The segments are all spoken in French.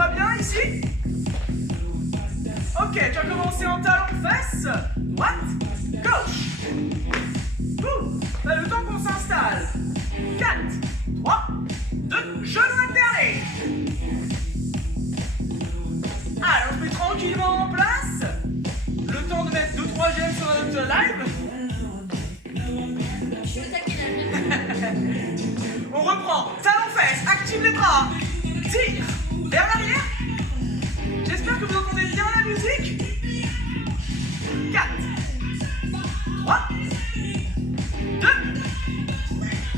va bien ici? Ok, tu as commencé en talon-fesse, droite, gauche. T'as le temps qu'on s'installe. 4, 3, 2, genoux alternés. Allez, on se met tranquillement en place. Le temps de mettre 2-3 gemmes sur notre live. Je suis au taquet là. On reprend, talon-fesse, active les bras. Tire vers l'arrière. J'espère que vous entendez bien la musique. 4, 3, 2.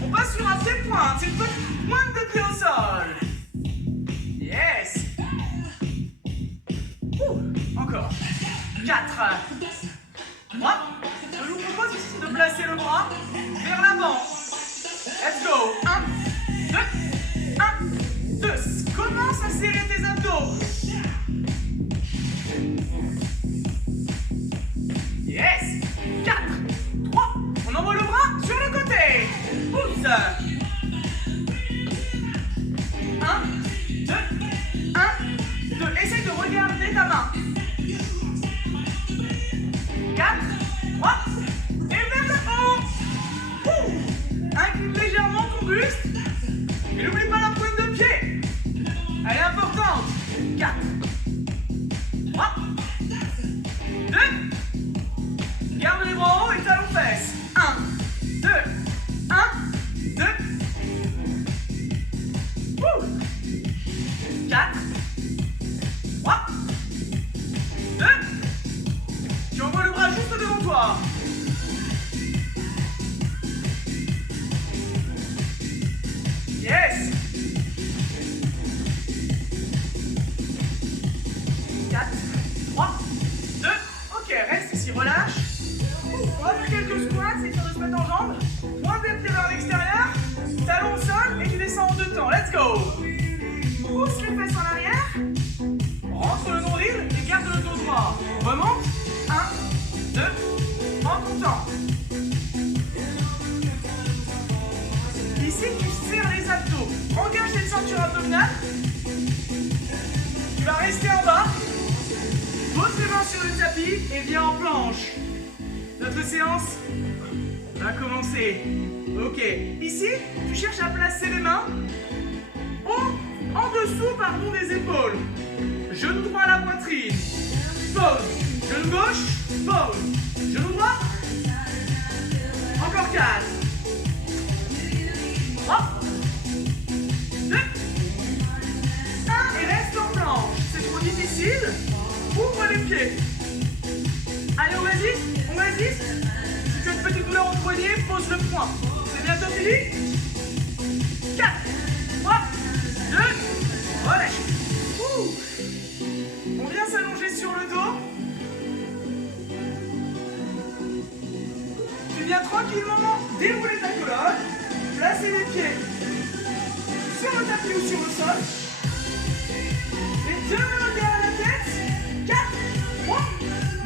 On passe sur un pied pointe. C'est une petite pointe de pied au sol. Yes. Encore. 4, 3. Je vous propose ici de placer le bras vers l'avant. Let's go. 1, 2, 1, 2. Commence à serrer tes abdos. Yes. 4, 3. On envoie le bras sur le côté. Pousse. 1, 2, 1, 2. Essaye de regarder ta main. 4, 3. Et vers le haut. Incline légèrement ton buste. Et n'oublie pas la pointe de pied. Elle est importante. 4, 3, 2. Garde les bras hauts et talons-fesses. 1, 2, 1, 2. 4, 3, 2. Tu envoies le bras juste devant toi. Yes. 4, 3, 2. Ok, reste ici, relâche. On va faire quelques squats, c'est sûr de se mettre en jambes. Pointe des pieds vers l'extérieur, talon au sol et tu descends en 2 temps. Let's go. Pousse les fesses en arrière. Rentre le nombril et garde le dos droit. Remonte. 1, 2, prends ton temps. Ici, tu serres les abdos. Engage cette ceinture abdominale. Tu vas rester en bas. Pose les mains sur le tapis et viens en planche. Notre séance va commencer. Ok. Ici, tu cherches à placer les mains en dessous, pardon, des épaules. Genou droit à la poitrine. Pause. Genou gauche. Pause. Genou droit. Encore 4. 3, 2, 1 et reste en planche. C'est trop difficile. Ouvre les pieds. Allez, on résiste. On résiste. Si tu as une petite douleur au poignet, pose le poing. C'est bientôt fini. 4, 3, 2, relâche. On vient s'allonger sur le dos. Tu viens tranquillement dérouler ta colonne. Placer les pieds sur le tapis ou sur le sol. Les 2 mains derrière la tête. 4, 3.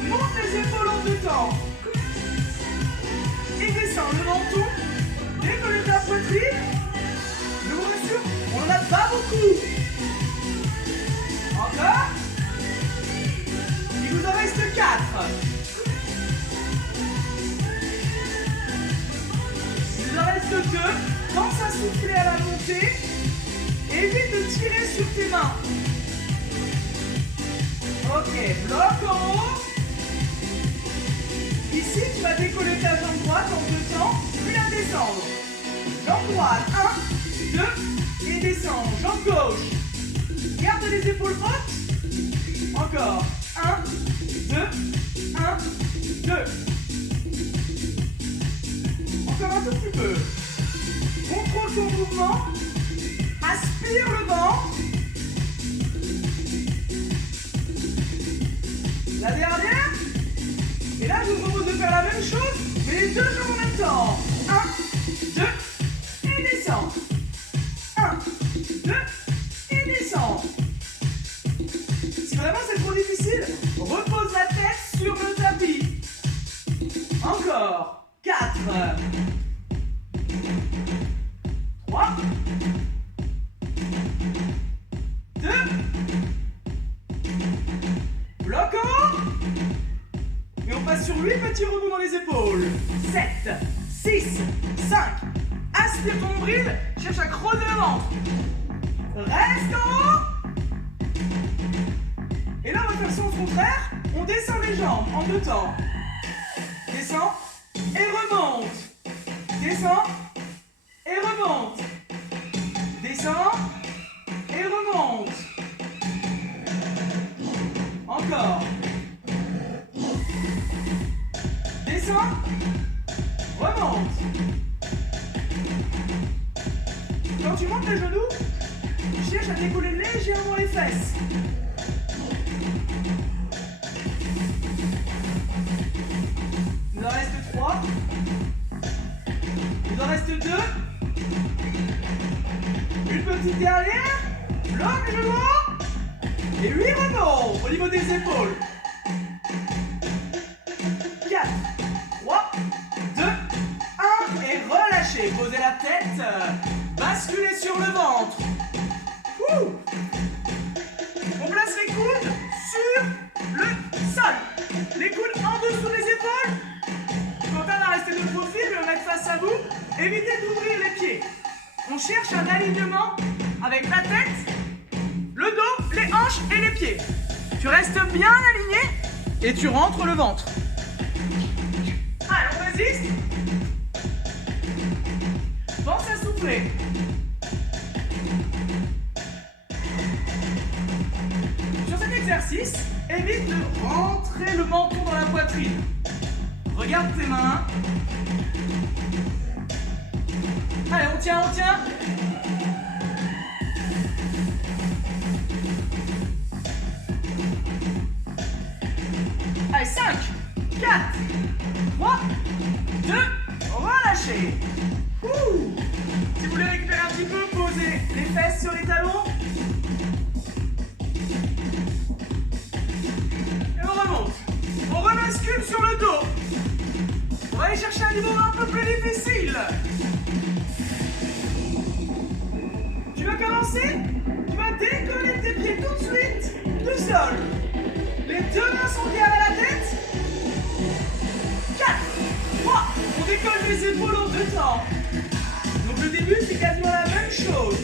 Monte les épaules en 2 temps. Et descends le menton. Décolle ta poitrine. Ne vous rassure, on n'en a pas beaucoup. Encore. Il vous en reste 4. Il vous en reste 2. Pense à souffler à la montée. Évite de tirer sur tes mains. Ok, bloc en haut. Ici, tu vas décoller ta jambe droite en 2 temps, puis la descendre. Jambe droite, 1, 2, et descends. Jambe gauche. Garde les épaules hautes. Encore. 1, 2, 1, 2. Encore un tout petit peu. Contrôle ton mouvement. Aspire le ventre. La dernière. Et là, je vous propose de faire la même chose, mais les 2 jambes en même temps. 1, 2, et descends. 1, 2, et descends. Si vraiment c'est trop difficile, repose la tête sur le tapis. Encore. 4, 3, 2, Bloc en haut. Et on passe sur 8 petits rebonds dans les épaules. 7, 6, 5. Aspire ton nombril, cherche à creuser le ventre. Reste en haut. Et là, on va faire sens contraire. On descend les jambes en 2 temps. Descend et remonte. Descend et remonte. Descend et remonte. Encore. Descend, remonte. Quand tu montes les genoux, cherche à décoller légèrement les fesses. Il en reste 3. Il en reste 2. Une petite dernière. Bloc le genou. Et 8 rebonds au niveau des épaules. 4, 3, 2, 1. Et relâchez. Posez la tête. Basculez sur le ventre. Ouh. On place les coudes sur le sol. Les coudes en dessous des épaules. Quand on va rester de profil, le mettre face à vous. Évitez d'ouvrir les pieds. On cherche un alignement avec la tête, le dos, les hanches et les pieds. Tu restes bien aligné et tu rentres le ventre. Allez, on résiste. Pense à souffler. Sur cet exercice, évite de rentrer le menton dans la poitrine. Regarde tes mains. Allez, on tient, on tient. Allez, 5, 4, 3, 2, relâchez. Ouh. Si vous voulez récupérer un petit peu, posez les fesses sur les talons. Et on remonte. On rebascule sur le dos. On va aller chercher un niveau un peu plus difficile. Tu vas commencer. Tu vas décoller tes pieds tout de suite du sol. Les 2 mains sont liées à la tête. 4, 3. On décolle les épaules en 2 temps. Donc le début, c'est quasiment la même chose.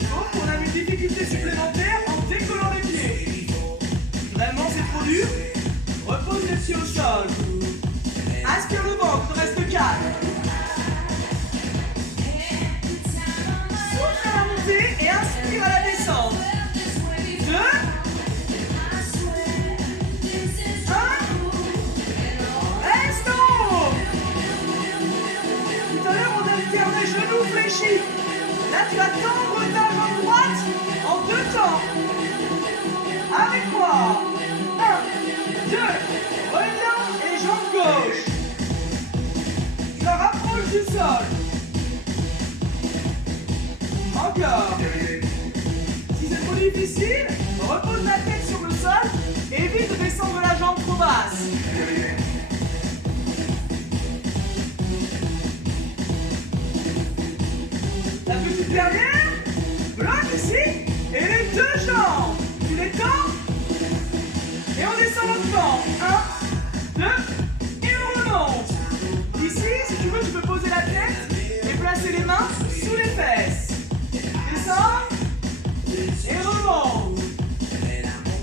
Sauf qu'on a une difficulté supplémentaire en décollant les pieds. Vraiment, c'est trop dur. Repose les pieds au sol. Aspire le ventre, il reste 4. Souffle à la montée et inspire à la descente. 2. 1. Reste en haut. Tout à l'heure, on alternait genoux fléchis. Là, tu vas tendre ta jambe droite en 2 temps. Avec moi. 1, 2, reviens et jambe gauche. Tu la rapproches du sol. Encore. Si c'est trop difficile, repose la tête sur le sol et évite de descendre la jambe trop basse. La petite dernière, bloc ici, et les 2 jambes. Tu les tends et on descend lentement. 1, 2, et on remonte. Ici, si tu veux, tu peux poser la tête et placer les mains sous les fesses. Descends et remonte.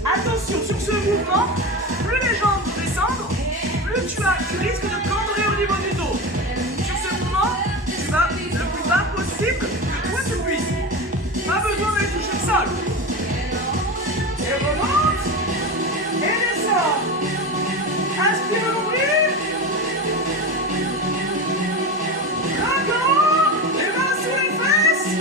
Attention, sur ce mouvement, plus les jambes vont descendre, plus tu risques de cambrer au niveau du dos. Sur ce mouvement, tu vas le plus bas possible que toi tu puisses. Pas besoin d'aller toucher le sol. Et remonte. Et descend. Inspire le nombril. Encore. Les mains sous les fesses.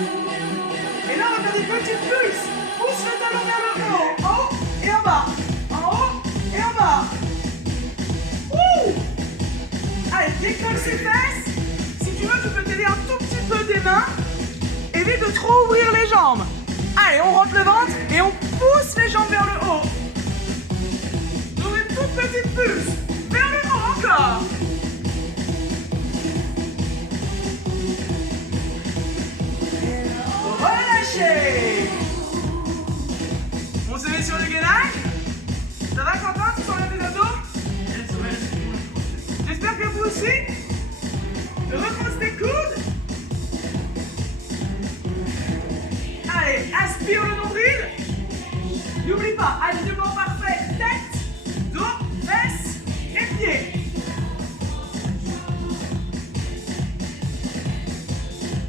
Et là, on va faire des petites pulses. Pousse le talon vers le haut. En haut et en bas. En haut et en bas. Ouh. Allez, décolle ses fesses. Si tu veux, tu peux t'aider un tout petit peu des mains. Évite de trop ouvrir les jambes. Allez, on rentre le ventre et on pousse les jambes vers le haut. Donc une toute petite pulse. Vers le haut encore. Relâchez. On se met sur le gainage. Ça capot aussi. Repose tes coudes. Allez, aspire le nombril. N'oublie pas, alignement parfait, tête, dos, fesses et pieds.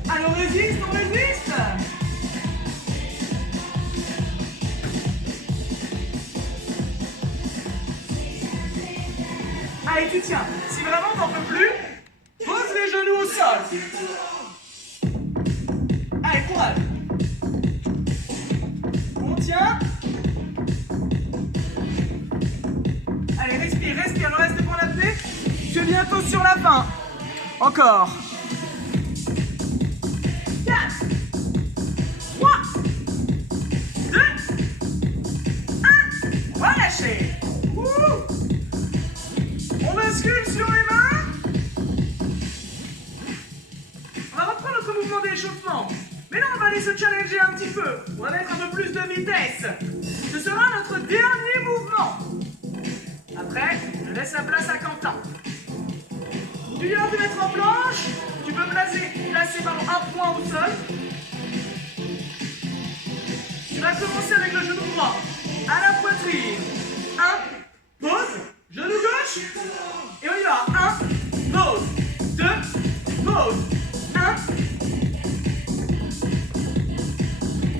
Allez, on résiste, on résiste. Allez, tu tiens. Si vraiment t'en peux plus, pose les genoux au sol. Allez, courage. On tient. Allez, respire, respire. Le reste pour l'apnée. Tu es bientôt sur la fin. Encore. 4, 3, 2, 1. Relâchez. On bascule sur les mains. On va reprendre notre mouvement d'échauffement. Mais là, on va aller se challenger un petit peu. On va mettre un peu plus de vitesse. Ce sera notre dernier mouvement. Après, je laisse la place à Quentin. Tu viens te mettre en planche. Tu peux placer un point au sol. Tu vas commencer avec le genou droit à la poitrine. 1, pause. Genou gauche. Et on y va. 1, pause. 2, pause. 1.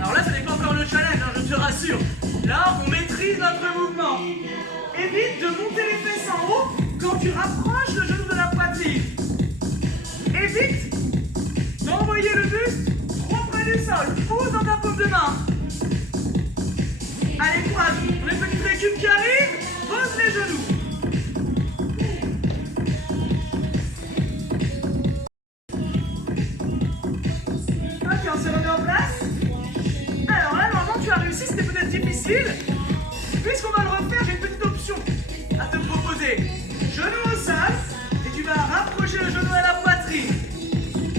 Alors là, ce n'est pas encore le challenge, hein, je te rassure. Là, on maîtrise notre mouvement. Évite de monter les fesses en haut quand tu rapproches le genou de la poitrine. Évite d'envoyer le buste trop près du sol. Pousse dans ta paume de main. Allez, courage. On a une petite récup qui arrive. Pose les genoux. Ok, on se remet en place. Alors là, normalement, tu as réussi. C'était peut-être difficile. Puisqu'on va le refaire, j'ai une petite option à te proposer. Genou au sol. Et tu vas rapprocher le genou à la poitrine.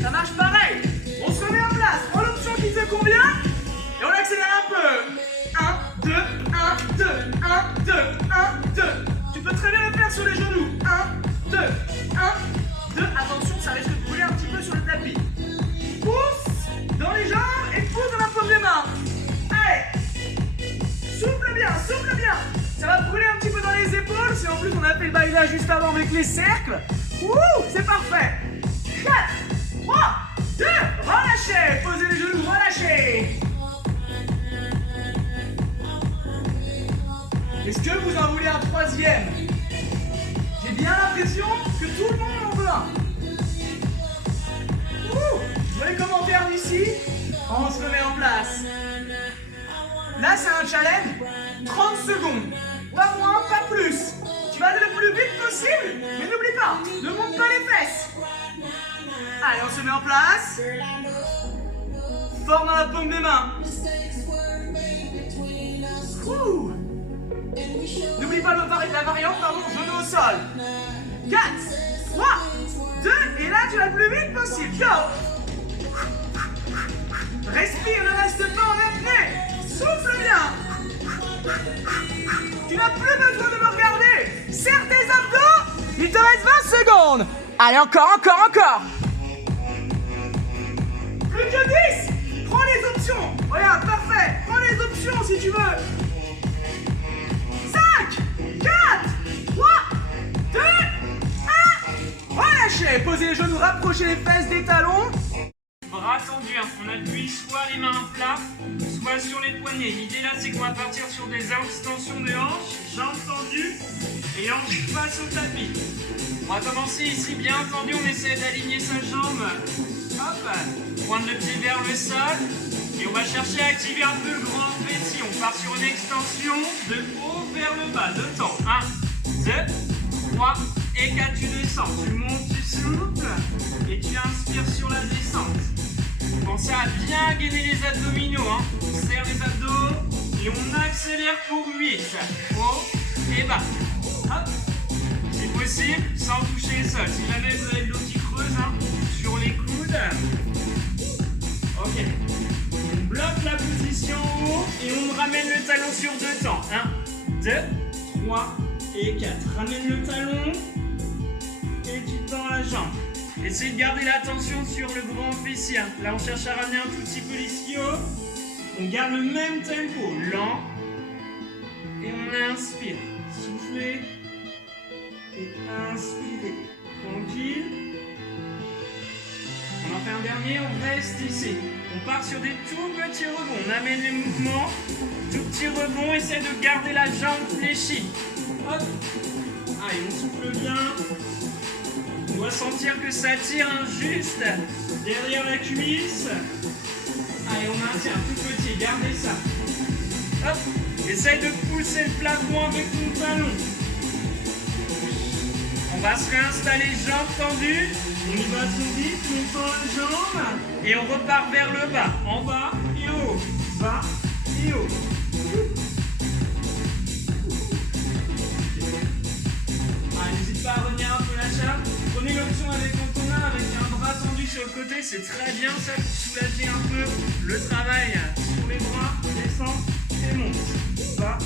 Ça marche pareil. On se remet en place. Prends l'option qui te convient. Et on accélère un peu. 1, 2, 1, 2, 1, 2, 1, 2. Tu peux très bien le faire sur les genoux. 1, 2, 1, 2. Attention, ça risque de brûler un petit peu sur le tapis. Pousse dans les jambes et pousse dans la paume des mains. Allez. Souffle bien, souffle bien. Ça va brûler un petit peu dans les épaules. Si en plus on a fait le bail là juste avant avec les cercles. Ouh, c'est parfait. 4, 3, 2, relâchez. Posez les genoux, relâchez. Est-ce que vous en voulez un troisième? J'ai bien l'impression que tout le monde en veut un. Ouh, dans les commentaires d'ici, on se remet en place. Là, c'est un challenge. 30 secondes. Pas moins, pas plus. Tu vas aller le plus vite possible, mais n'oublie pas, ne monte pas les fesses. Allez, on se met en place. Fort dans la paume des mains. Ouh. N'oublie pas la variante, pardon, genou au sol. 4, 3, 2, et là tu vas le plus vite possible. Go. Respire, ne reste pas en apnée. Souffle bien. Tu n'as plus besoin de me regarder. Serre tes abdos. Il te reste 20 secondes. Allez, encore. Plus que 10. Prends les options. Regarde, parfait. Prends les options si tu veux. 5, 4, 3, 2, 1. Relâchez. Posez les genoux, rapprochez les fesses des talons. Bras tendus, hein. On appuie soit les mains à plat, soit sur les poignets. L'idée là, c'est qu'on va partir sur des extensions de hanches, jambes tendues et hanches face au tapis. On va commencer ici bien tendu, on essaie d'aligner sa jambe. Hop, pointe le pied vers le sol. Et on va chercher à activer un peu le grand fessier. On part sur une extension de haut vers le bas. Deux temps. 1, 2, 3 et 4. Tu descends. Tu montes, tu souffles. Et tu inspires sur la descente. Pensez à bien gainer les abdominaux. Hein. On serre les abdos. Et on accélère pour 8. Haut et bas. Hop. C'est possible sans toucher le sol. Si jamais vous avez de l'eau qui creuse, hein, sur les coudes. Ok. On bloque la position en haut et on ramène le talon sur deux temps. 1, 2, 3 et 4. Ramène le talon et tu tends la jambe. Essayez de garder la tension sur le grand fessier. Là, on cherche à ramener un tout petit peu l'ischio. On garde le même tempo, lent. Et on inspire. Soufflez. Et inspirez. Tranquille. On en fait un dernier, on reste ici. On part sur des tout petits rebonds. On amène les mouvements. Tout petit rebond, essaie de garder la jambe fléchie. Hop. Allez, on souffle bien. On doit sentir que ça tire juste derrière la cuisse. Allez, on maintient tout petit, gardez ça. Hop. Essaye de pousser le plafond avec ton talon. On va se réinstaller, jambes tendues. On y va tout vite, on tend la jambe. Et on repart vers le bas. En bas et haut. Bas et haut. N'hésite pas à revenir un peu la charge. Prenez l'option avec ton main, avec un bras tendu sur le côté. C'est très bien ça pour soulager un peu le travail sur les bras. Descend et monte. Bas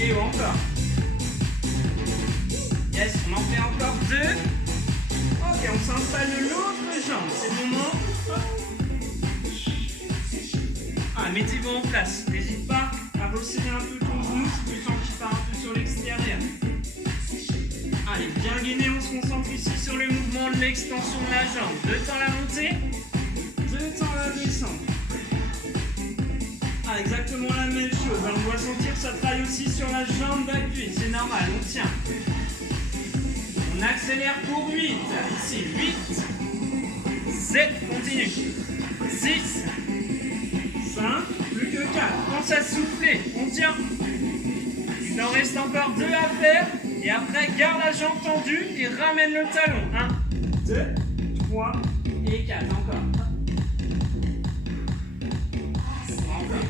et haut encore. Yes, on en fait encore 2. Ok, on s'installe de l'autre jambe. C'est le moment. Mettez-vous en place. N'hésite pas à resserrer un peu ton genou si tu sens qu'il part un peu sur l'extérieur. Allez, bien gainé, on se concentre ici sur le mouvement de l'extension de la jambe. 2 temps la montée, 2 temps la descente. Exactement la même chose. On doit sentir que ça travaille aussi sur la jambe d'appui. C'est normal, on tient. On accélère pour 8. Ici, 8, 7, continue. 6, 5, plus que 4. Pense à souffler, on tient. Il en reste encore 2 à faire. Et après, garde la jambe tendue et ramène le talon. 1, 2, 3 et 4. Encore. Encore.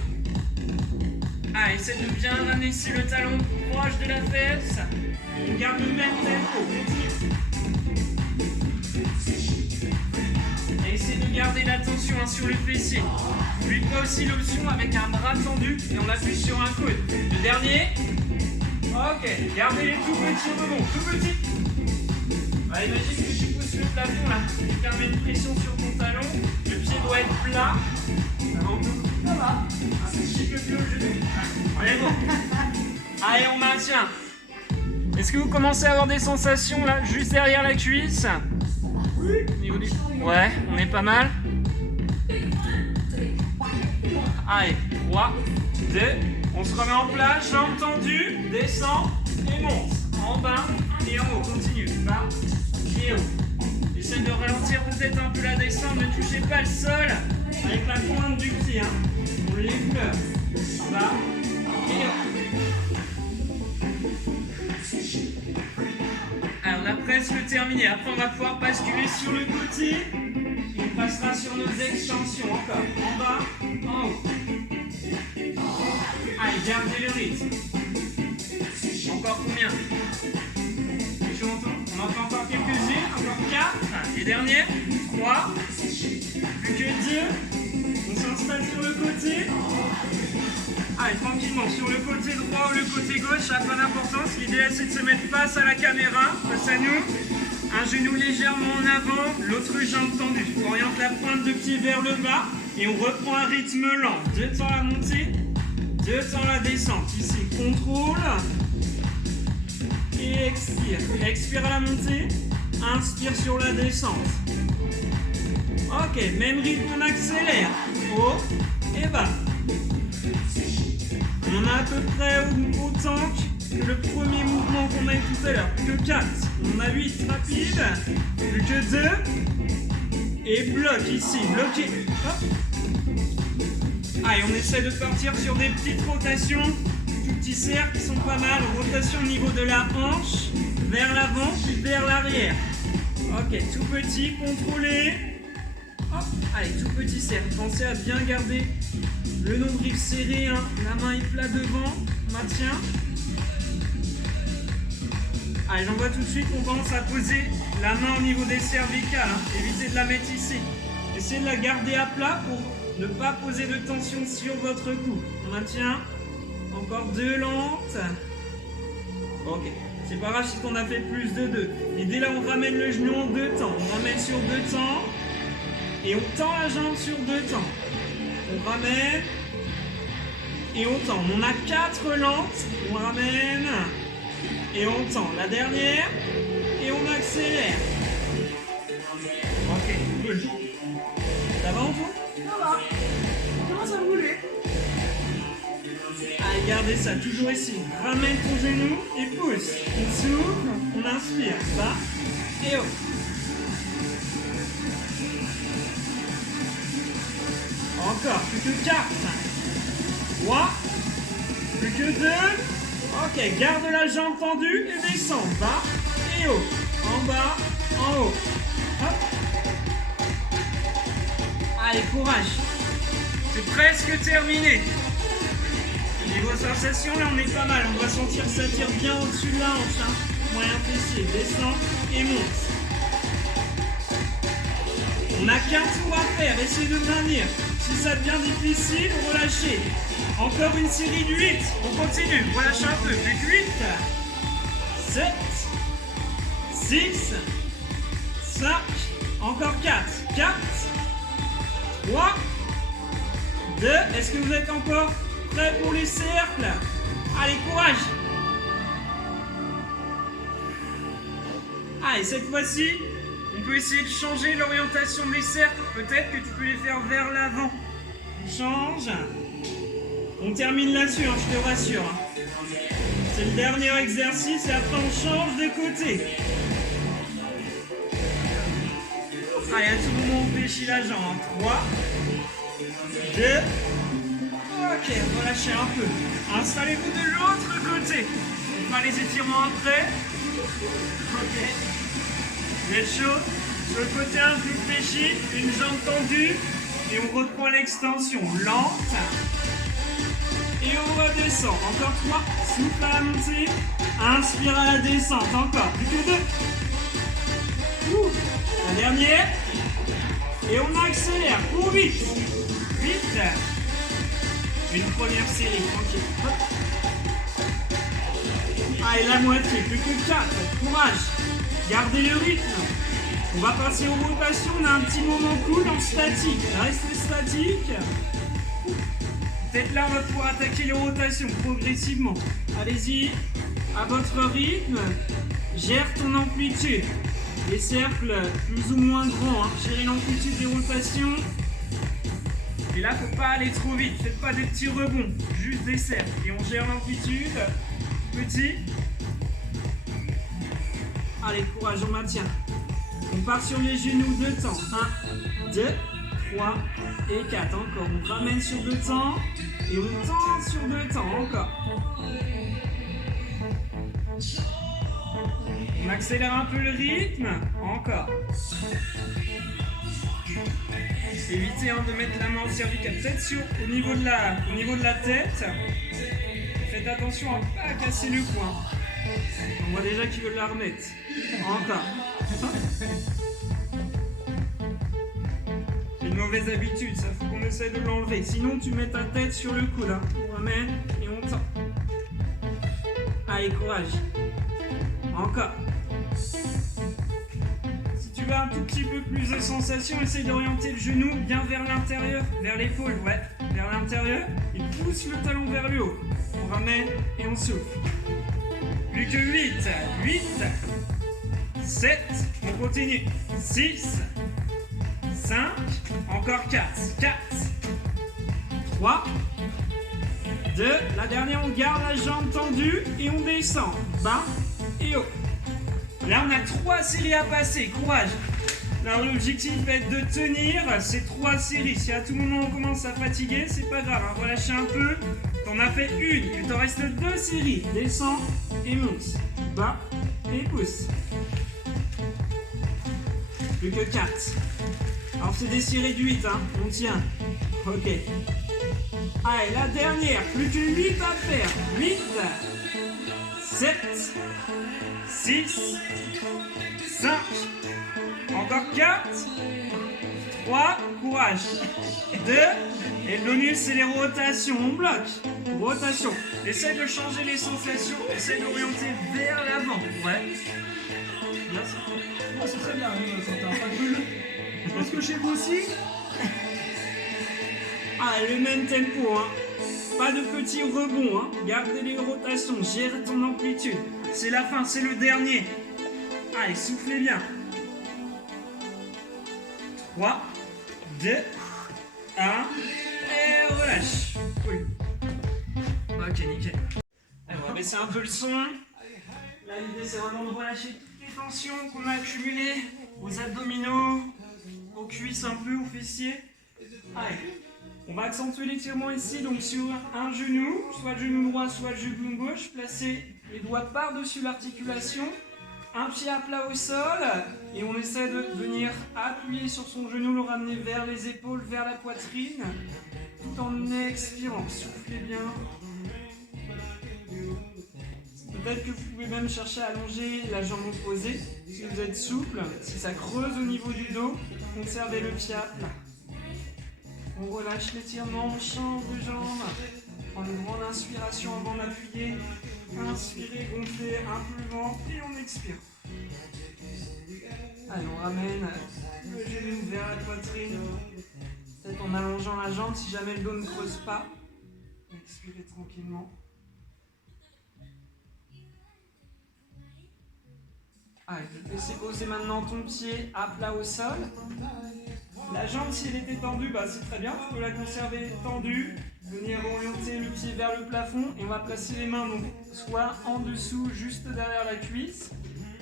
Ah, essaie de bien ramener ici le talon proche de la fesse. On garde le même tempo. Et essaie de garder la tension sur le fessier. N'oublie pas aussi l'option avec un bras tendu et on appuie sur un coude. Le dernier. Ok, gardez les tout petits rebonds, tout petits. Bah, imagine que tu pousses le plafond là, tu permets une pression sur ton talon, le pied doit être plat. Ça va, un petit peu plus au genou. On est bon. Allez, on maintient. Est-ce que vous commencez à avoir des sensations là, juste derrière la cuisse? Oui. Ouais, on est pas mal. Allez, 3, 2, on se remet en place, jambes tendues, descend et monte. En bas et en haut, continue. Bas et haut. Essaye de ralentir peut-être un peu la descente, ne touchez pas le sol avec la pointe du pied. Hein. On l'effleure. Bas et haut. Alors, on a presque terminé. Après, on va pouvoir basculer sur le côté. Et on passera sur nos extensions encore. En bas, en haut. Allez, gardez le rythme. Encore combien? On entend encore quelques-unes. Encore 4. Les dernières. 3. Plus que 2. On s'installe sur le côté. Allez, tranquillement. Sur le côté droit ou le côté gauche, ça n'a pas d'importance. L'idéal, c'est de se mettre face à la caméra, face à nous. Un genou légèrement en avant, l'autre jambe tendue. On oriente la pointe de pied vers le bas et on reprend un rythme lent. 2 temps la montée, 2 temps la descente. Ici, contrôle. Et expire. Expire à la montée, inspire sur la descente. Ok, même rythme, on accélère. Haut et bas. On a à peu près autant que le premier mouvement qu'on a eu tout à l'heure. Plus que 4. On a 8 rapides. Plus que 2. Et bloc ici. Bloqué. Hop. Allez, on essaie de partir sur des petites rotations. Tout petits cercles qui sont pas mal. Rotation au niveau de la hanche. Vers l'avant puis vers l'arrière. Ok, tout petit, contrôlé. Hop. Allez, tout petit cercle. Pensez à bien garder le nombril serré. Hein. La main est plat devant. Maintien. Allez, j'envoie tout de suite, on commence à poser la main au niveau des cervicales. Hein. Évitez de la mettre ici. Essayez de la garder à plat pour ne pas poser de tension sur votre cou. On maintient. Encore 2 lentes. Ok, C'est pas grave si t'en as fait plus de 2. Et dès là, on ramène le genou en 2 temps. On ramène sur 2 temps. Et on tend la jambe sur 2 temps. On ramène. Et on tend. On a 4 lentes. On ramène. Et on tend. La dernière. Et on accélère. Ok, cool. Ça va en tout? Ça va. On commence à rouler. Allez, gardez ça, toujours ici. Ramène ton genou et pousse. On souffle, on inspire. Bas et haut. Encore, plus que 4. 3. Plus que 2. Ok, garde la jambe tendue et descends. Bas et haut. En bas, en haut. Hop. Allez, courage. C'est presque terminé. Niveau sensation, là on est pas mal. On va sentir que ça tire bien au-dessus de la hanche. Hein. Moyen fessier, descend et monte. On n'a qu'un tour à faire. Essayez de maintenir. Si ça devient difficile, relâchez. Encore une série de 8. On continue. Relâchez un peu. Plus que 8. 7. 6. 5. Encore 4. 4. 3. 2. Est-ce que vous êtes encore prêts pour les cercles? Allez, courage! Allez, cette fois-ci, on peut essayer de changer l'orientation des cercles. Peut-être que tu peux les faire vers l'avant. On change. On termine là-dessus, hein, je te rassure. Hein. C'est le dernier exercice et après on change de côté. Allez, à tout moment on fléchit la jambe. Hein. 3, 2, ok, relâchez un peu. Installez-vous de l'autre côté. On fera les étirements après. Ok. Vous êtes chaud? Sur le côté un peu fléchi, une jambe tendue. Et on reprend l'extension lente. Et on redescend. Encore 3. Souffle à la montée. Inspire à la descente. Encore. Plus que 2. La dernière. Et on accélère. Pour 8. 8. Une première série. Tranquille. Hop. Allez, la moitié. Plus que 4. Courage. Gardez le rythme. On va passer aux rotations. On a un petit moment cool en statique. Restez statique. Peut-être là, on va pouvoir attaquer les rotations progressivement. Allez-y, à votre rythme. Gère ton amplitude. Les cercles plus ou moins grands. Hein. Gérez l'amplitude des rotations. Et là, faut pas aller trop vite. Faites pas des petits rebonds. Juste des cercles. Et on gère l'amplitude. Petit. Allez, courage, on maintient. On part sur les genoux 2 temps. 1, 2, 3 et 4. Encore. On ramène sur 2 temps. Et on tend sur 2 temps. Encore. On accélère un peu le rythme. Encore. Évitez de mettre la main au cervical. Peut-être au niveau de la tête. Faites attention à ne pas casser le coin. On voit déjà qu'ils veulent la remettre. Encore. C'est une mauvaise habitude, ça faut qu'on essaie de l'enlever. Sinon tu mets ta tête sur le coude. Hein. On ramène et on tend. Allez, courage. Encore. Si tu veux un tout petit peu plus de sensation, essaye d'orienter le genou bien vers l'intérieur, vers l'épaule, ouais, vers l'intérieur. Et pousse le talon vers le haut. On ramène et on souffle. Plus que 8, 8, 7, on continue, 6, 5, encore 4, 4, 3, 2, la dernière on garde la jambe tendue et on descend, bas et haut. Là on a 3 séries à passer, courage. Alors l'objectif va être de tenir ces 3 séries. Si à tout moment on commence à fatiguer, c'est pas grave, hein. Relâchez un peu. T'en as fait une, il t'en reste 2 séries. Descends et monte. Bas et pousse. Plus que 4. Alors c'est des séries de 8, hein. On tient. Ok. Allez, la dernière. Plus que 8 à faire. 8, 7, 6, 5. Encore 4, 3, courage. 2, et le bonus, c'est les rotations. On bloque. Rotation. Essaye de changer les sensations. Essaye d'orienter vers l'avant. Ouais. Merci. Ah, c'est très bien, Quentin. Pas de bulle. Je pense que chez vous aussi. Ah, le même tempo, hein. Pas de petits rebonds, hein. Gardez les rotations, gère ton amplitude. C'est la fin, c'est le dernier. Allez, soufflez bien. 3, 2, 1, et relâche. Cool. Ok, nickel. Allez, on va baisser un peu le son. Là, l'idée, c'est vraiment de relâcher toutes les tensions qu'on a accumulées aux abdominaux, aux cuisses un peu, aux fessiers. Allez. On va accentuer l'étirement ici, donc sur un genou, soit le genou droit, soit le genou gauche. Placez les doigts par-dessus l'articulation, un pied à plat au sol, et on essaie de venir appuyer sur son genou, le ramener vers les épaules, vers la poitrine, tout en expirant. Soufflez bien. Peut-être que vous pouvez même chercher à allonger la jambe opposée, si vous êtes souple. Si ça creuse au niveau du dos, conservez le pied à plat. On relâche l'étirement, on change de jambe. Prends une grande inspiration avant d'appuyer. Inspirez, gonflez un peu le ventre et on expire. Allez, on ramène le genou vers la poitrine. Peut-être en allongeant la jambe si jamais le dos ne creuse pas. Expirez tranquillement. Allez, laissez poser maintenant ton pied à plat au sol. La jambe, si elle était tendue, bah, c'est très bien. Tu peux la conserver tendue. Venir orienter le pied vers le plafond. Et on va placer les mains donc soit en dessous, juste derrière la cuisse.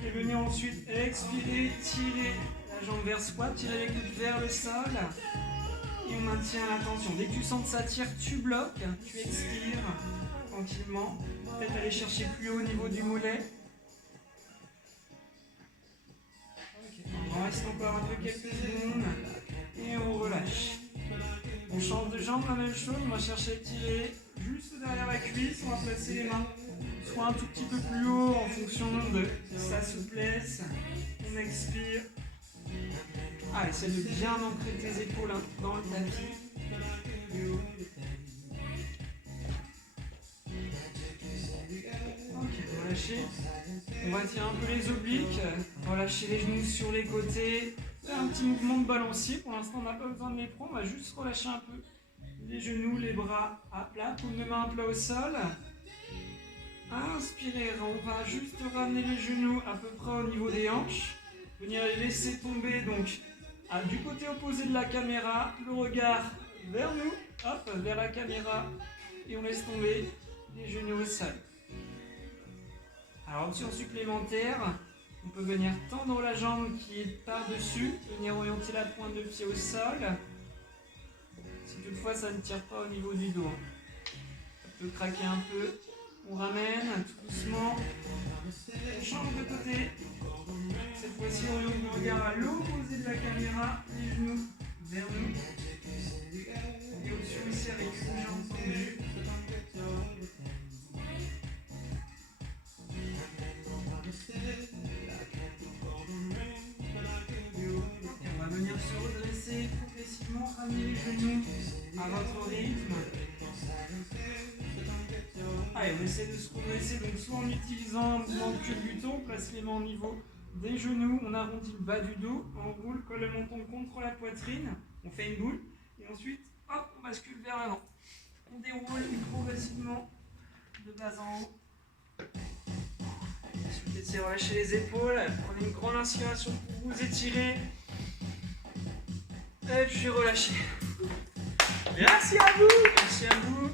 Et venir ensuite expirer, tirer la jambe vers soi, tirer les coudes vers le sol. Et on maintient la tension. Dès que tu sens que ça tire, tu bloques. Tu expires tranquillement. Peut-être aller chercher plus haut au niveau du mollet. On reste encore un peu quelques secondes et on relâche. On change de jambe, la même chose, on va chercher à tirer juste derrière la cuisse, on va placer les mains soit un tout petit peu plus haut en fonction de sa souplesse. On expire. Ah, essaie de bien ancrer tes épaules dans le tapis. Ok, relâchez. On va tirer un peu les obliques, relâcher les genoux sur les côtés, faire un petit mouvement de balancier. Pour l'instant, on n'a pas besoin de les prendre, on va juste relâcher un peu les genoux, les bras à plat, paume de main à plat au sol. Inspirez, on va juste ramener les genoux à peu près au niveau des hanches, venir les laisser tomber donc du côté opposé de la caméra, le regard vers nous, hop, vers la caméra, et on laisse tomber les genoux au sol. Alors option supplémentaire, on peut venir tendre la jambe qui est par-dessus, venir orienter la pointe de pied au sol. Si toutefois ça ne tire pas au niveau du dos. Ça peut craquer un peu. On ramène tout doucement. On change de côté. Cette fois-ci on oriente le regard à l'opposé de la caméra, les genoux vers nous. Et option ici avec une jambe tendue. On va venir se redresser progressivement, ramener les genoux à votre rythme. Allez, on essaie de se redresser, donc soit en utilisant un mouvement de culbuto, on place les mains au niveau des genoux, on arrondit le bas du dos, on roule, colle le menton contre la poitrine, on fait une boule, et ensuite, hop, on bascule vers l'avant. On déroule progressivement de bas en haut. Essayez de relâcher les épaules, prenez une grande inspiration pour vous étirer. Et puis relâchez. Merci à vous. Merci à vous.